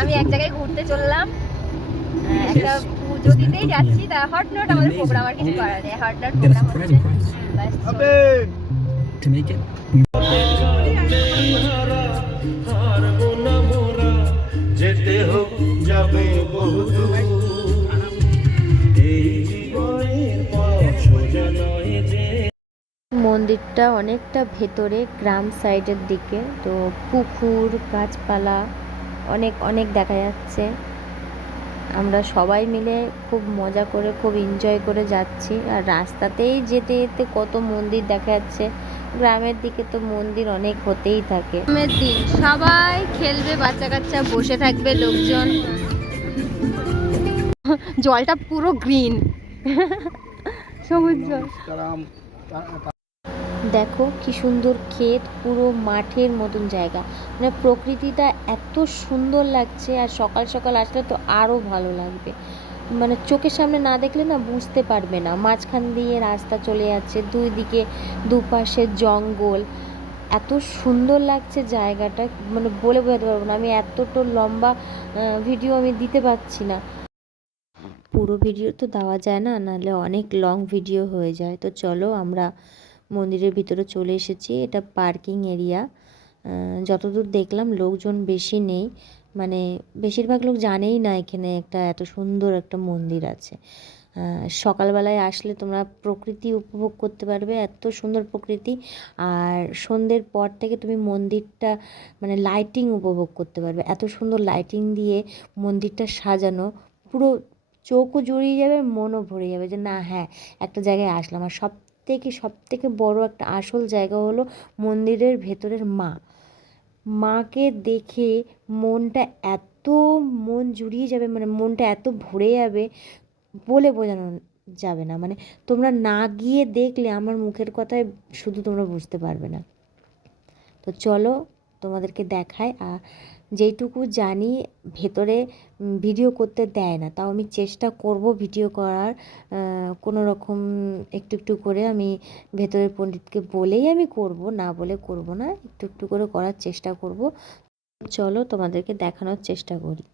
আমি এক জায়গায় ঘুরতে চললাম, একটা পুজো দিতেই যাচ্ছি, তা হট নট আমাদের প্রোগ্রাম, আর কিছু করার নেই, হট নট প্রোগ্রাম হচ্ছে। মন্দিরটা অনেকটা ভেতরে গ্রাম সাইডের দিকে, তো পুকুর গাছপালা অনেক অনেক দেখা যাচ্ছে। আমরা সবাই মিলে খুব মজা করে খুব এনজয় করে যাচ্ছি, আর রাস্তাতেই যেতে যেতে কত মন্দির দেখা যাচ্ছে। গ্রামের দিকে তো মন্দির অনেক হতেই থাকে। গ্রামের দিন সবাই খেলবে, বাচ্চা কাচ্চা বসে থাকবে, লোকজন। জলটা পুরো গ্রিন, সবুজ জল। দেখো কি সুন্দর ক্ষেত, পুরো মাঠের মতন জায়গা, মানে প্রকৃতিটা এত সুন্দর লাগছে। আর সকাল সকাল আসলে তো আরও ভালো লাগবে, মানে চোখের সামনে না দেখলে না বুঝতে পারবে না। মাঝখান দিয়ে রাস্তা চলে যাচ্ছে, দুই দিকে দুপাশে জঙ্গল, এত সুন্দর লাগছে জায়গাটা, মানে বলে বোঝাতে পারবো না। আমি এতটা লম্বা ভিডিও আমি দিতে পারছি না, পুরো ভিডিও তো দেওয়া যায় না, নাহলে অনেক লং ভিডিও হয়ে যায়। তো চলো আমরা মন্দিরের ভিতরে চলে এসেছি। এটা পার্কিং এরিয়া। যতদূর দেখলাম লোকজন বেশি নেই, মানে বেশিরভাগ লোক জানেই না এখানে একটা এত সুন্দর একটা মন্দির আছে। সকালবেলায় আসলে তোমরা প্রকৃতি উপভোগ করতে পারবে, এত সুন্দর প্রকৃতি। আর সন্ধ্যের পর থেকে তুমি মন্দিরটা মানে লাইটিং উপভোগ করতে পারবে, এত সুন্দর লাইটিং দিয়ে মন্দিরটা সাজানো, পুরো চোখও জুড়িয়ে যাবে, মনও ভরে যাবে যে না হ্যাঁ একটা জায়গায় আসলাম। আর সব থেকে বড় একটা আসল জায়গা হলো মন্দিরের ভেতরের মাকে দেখে মনটা এত, মন জুড়িয়ে যাবে, মানে মনটা এত ভরে যাবে, বলে বোঝানো যাবে না। মানে তোমরা না গিয়ে দেখলে আমার মুখের কথায় শুধু তোমরা বুঝতে পারবে না। তো চলো তোমাদেরকে দেখায়। আর যেইটুকু জানি ভেতরে ভিডিও করতে দেয় না, তাও আমি চেষ্টা করব ভিডিও করার। কোনো রকম একটু একটু করে আমি ভেতরের পণ্ডিতকে বলেই আমি করব, না বলে করব না, একটু একটু করে করার চেষ্টা করব। চলো তোমাদেরকে দেখানোর চেষ্টা করি।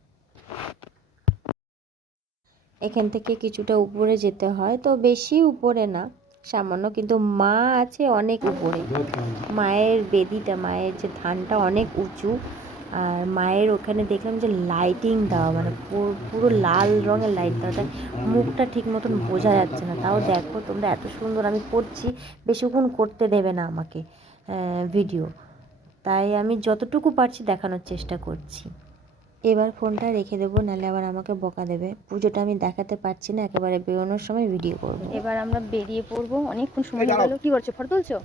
এখান থেকে কিছুটা উপরে যেতে হয়, তো বেশি উপরে না, সামান্য, কিন্তু মা আছে অনেক উপরে। মায়ের বেদিটা, মায়ের যে ধানটা অনেক উঁচু। আর মায়ের ওখানে দেখলাম যে লাইটিং দেওয়া, মানে পুরো লাল রঙের লাইট দেওয়া, তাই মুখটা ঠিক মতন বোঝা যাচ্ছে না। তাও দেখো তোমরা, এত সুন্দর আমি করছি, বেশিক্ষণ করতে দেবে না আমাকে ভিডিও, তাই আমি যতটুকু পারছি দেখানোর চেষ্টা করছি। এবার ফোনটা রেখে দেবো, নাহলে আবার আমাকে বকা দেবে। পুজোটা আমি দেখাতে পারছি না, একেবারে বেরোনোর সময় ভিডিও করবো। এবার আমরা বেরিয়ে পড়বো, অনেকক্ষণ সময় হয়ে গেল। কি করছো, ফটো তুলছো?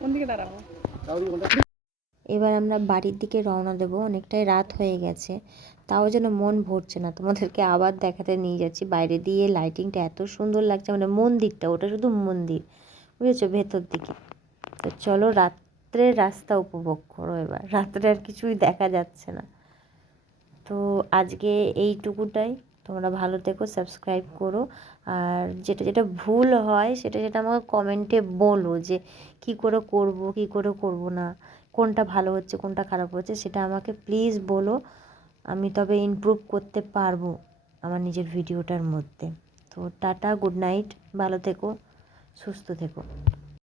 কোন দিকে দাঁড়াবো? এবার আমরা বাড়ির দিকে রওনা দেবো, অনেকটাই রাত হয়ে গেছে, তাও যেন মন ভরছে না। তোমাদেরকে আবার দেখাতে নিয়ে যাচ্ছি, বাইরে দিয়ে লাইটিংটা এত সুন্দর লাগছে, মানে মন্দিরটা, ওটা শুধু মন্দির, বুঝেছো, ভেতর দিকে। তো চলো রাত্রের রাস্তা উপভোগ করো। এবার রাত্রে আর কিছুই দেখা যাচ্ছে না। তো আজকে এইটুকুটাই, তোমরা ভালো থেকো, সাবস্ক্রাইব করো। আর যেটা যেটা ভুল হয় সেটা যেটা আমাকে কমেন্টে বলো, যে কি করে করব কি করে করব না, কোনটা ভালো হচ্ছে কোনটা খারাপ হচ্ছে, সেটা আমাকে প্লিজ বলো। আমি তবে ইমপ্রুভ করতে পারবো আমার নিজের ভিডিওটার মধ্যে। তো টাটা, গুড নাইট, ভালো থেকো, সুস্থ থেকো।